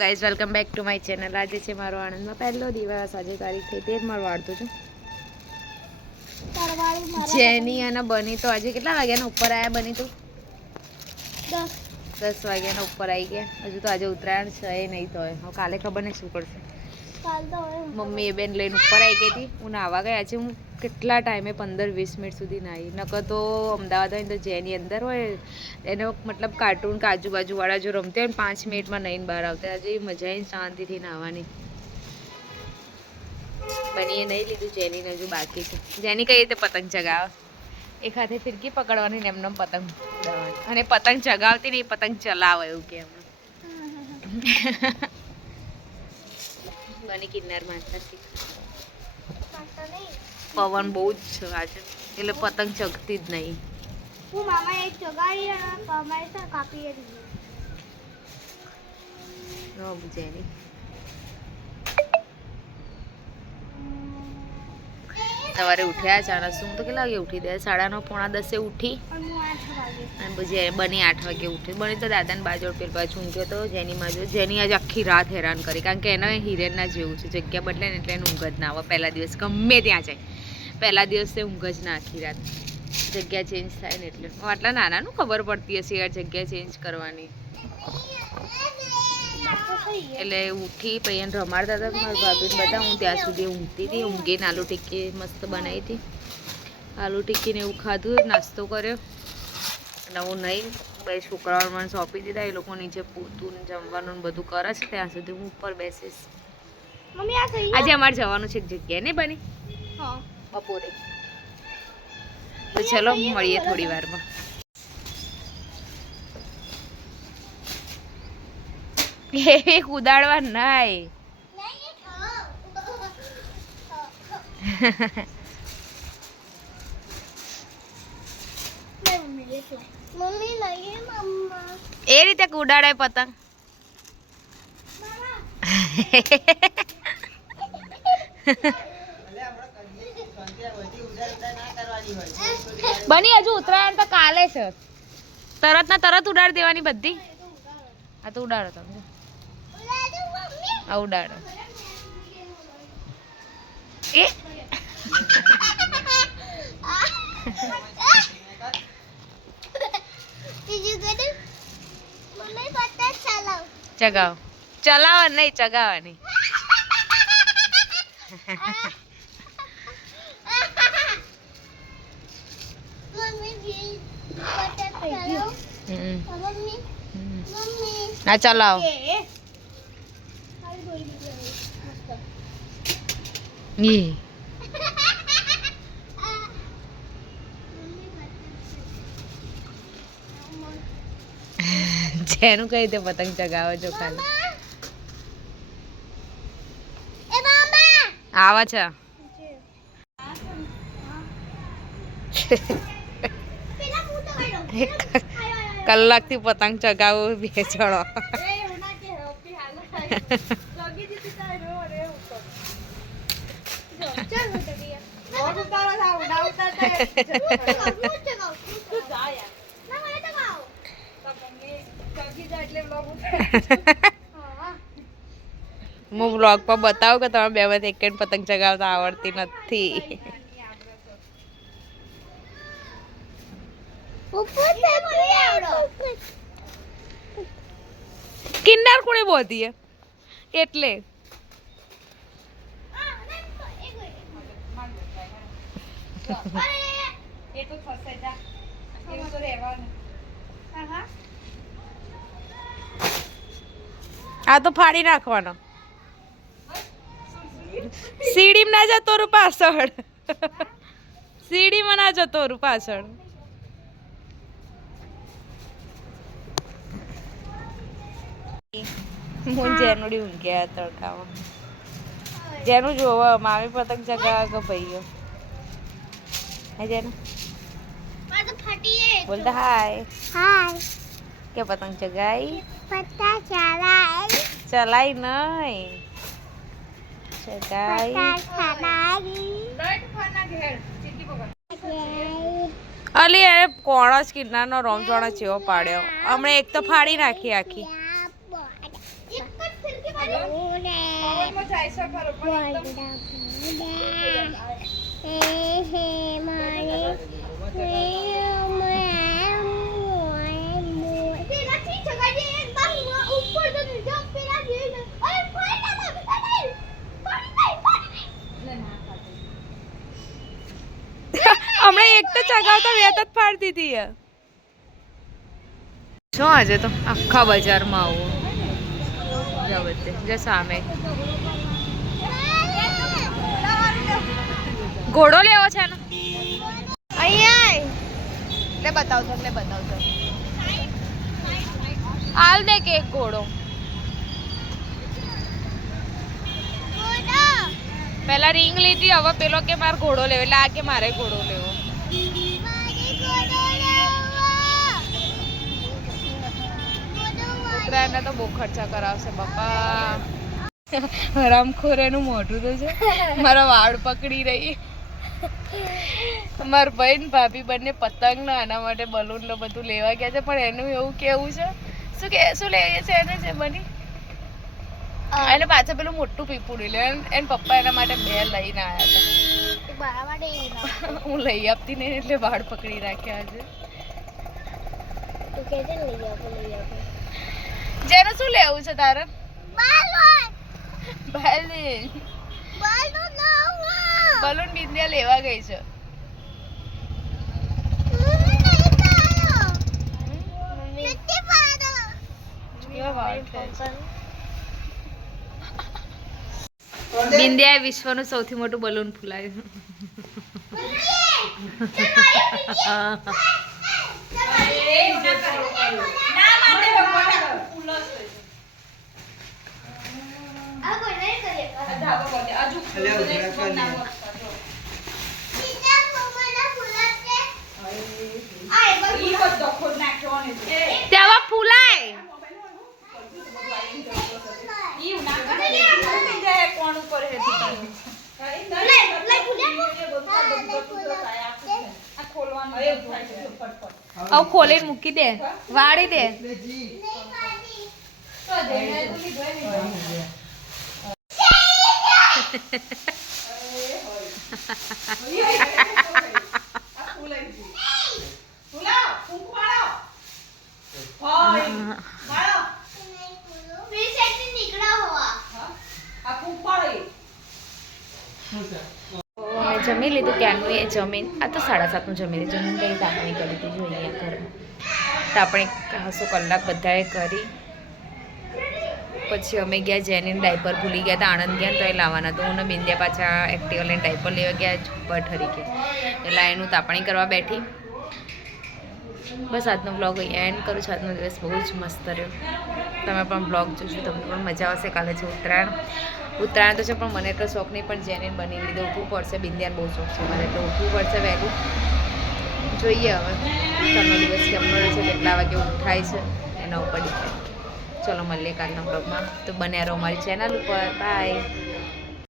Guys welcome back to my channel. આજે છે મારો આણંદમાં પહેલો દિવસ। આજે તારીખ થઈ 13 મારું વાળતું છું। જેની અને બની તો આજે કેટલા વાગ્યાના ઉપર આવ્યા? બની તો 10 વાગ્યાના ઉપર આવી ગયા। હજુ તો આજે ઉત્તરાયણ છે નહીં, તો હવે કાલે ખબર નહીં શું કરશે। મમ્મી એ બેન લઈને ઉપર આવી ગઈ હતી। હું નાહવા ગઈ। આજે હું કેટલા ટાઈમે 15-20 મિનિટ સુધી નાહી। નકર તો અમદાવાદ હોય તો જેની અંદર હોય એનો મતલબ કાર્ટૂન કાજુ બાજુવાળા જો રમते હોય 5 મિનિટમાં નહીને બહાર આવતા। આજે મજા આવીને શાંતિથી નાહવાની। બનીએ નહીં લીધું, જેનીને હજુ બાકી છે। જેની કઈ રીતે પતંગ ચગાવે? એક હાથે ફિરકી પકડવાની ને એમને પતંગ ઉડાવવાની, અને પતંગ ચગાવતી ને પતંગ ચલાવે એવું કે બની કિન્નર મારતા પવન બહુ જ છે આજે, એટલે પતંગ ચગતી જ નહીં। હું મામા એક ચગાડી અને મામાએ સર કાપી દીધી। જેની સવારે ઉઠ્યા અચાનક। હું તો કેટલા વાગે ઉઠી? 9:30 પોણા 10 ઉઠી, અને પછી બની 8 વાગે ઉઠી। બની તો દાદાને બાજોડ પેલ પાછું ઊંઘ્યો તો। જેની માં જેની આજે આખી રાત હેરાન કરી, કારણ કે એને હિરેનના જેવું છે, જગ્યા બદલે ને એટલે એને ઊંઘ જ ના આવે। પહેલા દિવસ ગમે ત્યાં જાય, પહેલા દિવસે ઊંઘ જ ના આખી રાત। જગ્યા ચેન્જ થાય ને એટલે આટલા નાનાનું ખબર પડતી હશે યાર જગ્યા ચેન્જ કરવાની। એટલે ઉઠી પછી એને રમાડતા હતા મારા ભાભીને બધા। હું ત્યાં સુધી ઊંઘતી હતી। ઊંઘીને આલુ ટિક્કી મસ્ત બનાવી હતી। આલુ ટિક્કીને એવું ખાધું, નાસ્તો કર્યો, અને હું નહીં ભાઈ છોકરાઓ મને સોંપી દીધા। એ લોકો નીચે પૂતું ને જમવાનું બધું કરે છે, ત્યાં સુધી હું ઉપર બેસીશ। આજે અમારે જવાનું છે એક જગ્યાએ, નહીં બની? બપોરે તો ચલો મળીએ થોડી વારમાં। એ કુદાડવા નહીં। એ રીતે કુદાડે પતંગ। બની હજુ ઉત્તરાયણ તો કાલે છે, તરત ના તરત ઉડાડી દેવાની બધી। આ તો ઉડાડો તમે, આ ઉડાડો। એ ચગાવ, ચલાવવા નહીં, ચગાવવાની। હા ચલાવો। જેનું કઈ રીતે પતંગ ચગાવો છો ખાલી? આવે છે કલાકથી પતંગ ચગાવું બે જણો। હું બ્લોગ પર બતાવું કે તમે બે માંથી એક પતંગ ચગાવતા આવડતી નથી। કિન્નર કોણે બોધી હે એટલે આ તો ફાડી નાખવાનો। સીડીમાં ના જતો રૂ પાછળ, સીડીમાં ના જતો રૂ પાછળ। હું જેનુડી ઊંઘ્યા તડકામાં। જેનું જોવા મામી પતંગ ચગાવે કે ભાઈઓ? હે જેનું બોલતા હાય કે પતંગ ચગાઈ? પતંગ ચલાઈ, ચલાઈ નહીં, ચગાઈ। અલી અરે કોણો જ કિન્નારનો રોમચોણો ચેવો પાડ્યો હમણાં, એક તો ફાડી નાખી આખી। હમણાં એક તો ચગાવતા બે તો ફાડતી હતી શું આજે તો આખા બજારમાં આવું બધે જે સામે ઘોડો લેવો છે ને અહીંયા લે બતાવજો હાલ દે કે એક ઘોડો પેલા રિંગ લીધી હવે પેલો કે મારે ઘોડો લેવો એટલે આ કે મારે ઘોડો લેવો ઉત્તરાયણના તો બહુ ખર્ચા કરાવશે બાપા હરામખોર એનું મોઢું તો છે મારા વાળ પકડી રહી મારા ભાઈ ને ભાભી બંને પતંગ ને આના માટે બલૂન ને બધું લેવા ગયા છે પણ એનું એવું કેવું છે શું લઈએ છે એને છે બની એને પાછા પેલું મોટું પીપુડી લે એને પપ્પા એના માટે બે લઈને આવ્યા હતા હું લઈ આપતી નહીં એટલે વાળ પકડી રાખ્યા છે જેને શું લેવું છે તારે બલૂન બિંદિયા લેવા ગઈ છે બિંદિયાએ વિશ્વનું સૌથી મોટું બલૂન ફૂલાયું તેવા ફૂલાય ખોલીને મૂકી દે વાળી દે જમી લીધું ક્યાંનું એ જમીન આ તો 7:30નું જમી લીધું જમીન કંઈ તાપણી કરી હતી જોઈએ ઘરમાં તાપણી 100 કલાક બધાએ કરી પછી અમે ગયા જેનીને ડાયપર ભૂલી ગયા હતા આણંદ ગયા તો એ લાવવાના તો હું બિંદિયા પાછા એક્ટિવા લઈને ડાયપર લેવા ગયા ઠરી ગયા એટલે એનું તાપણી કરવા બેઠી બસ આજનો બ્લોગ અહીંયા એન્ડ કરું છું આજનો દિવસ બહુ જ મસ્ત રહ્યો તમે પણ બ્લોગ જોશો તમને પણ મજા આવશે કાલે છે ઉત્તરાયણ તો છે પણ મને એટલો શોખ નહીં પણ જેને બની લીધો ઉઠવું પડશે બિંદિયાને બહુ શોખ છે મને એટલે ઉઠવું પડશે વહેલું જોઈએ હવે તમને દિવસ કેમનો રહેશે કેટલા વાગે ઉઠાય છે એના ઉપર ડિપેન્ડ ચલો મળીએ કાલના બ્લોગમાં તો બન્યા રહો અમારી ચેનલ ઉપર બાય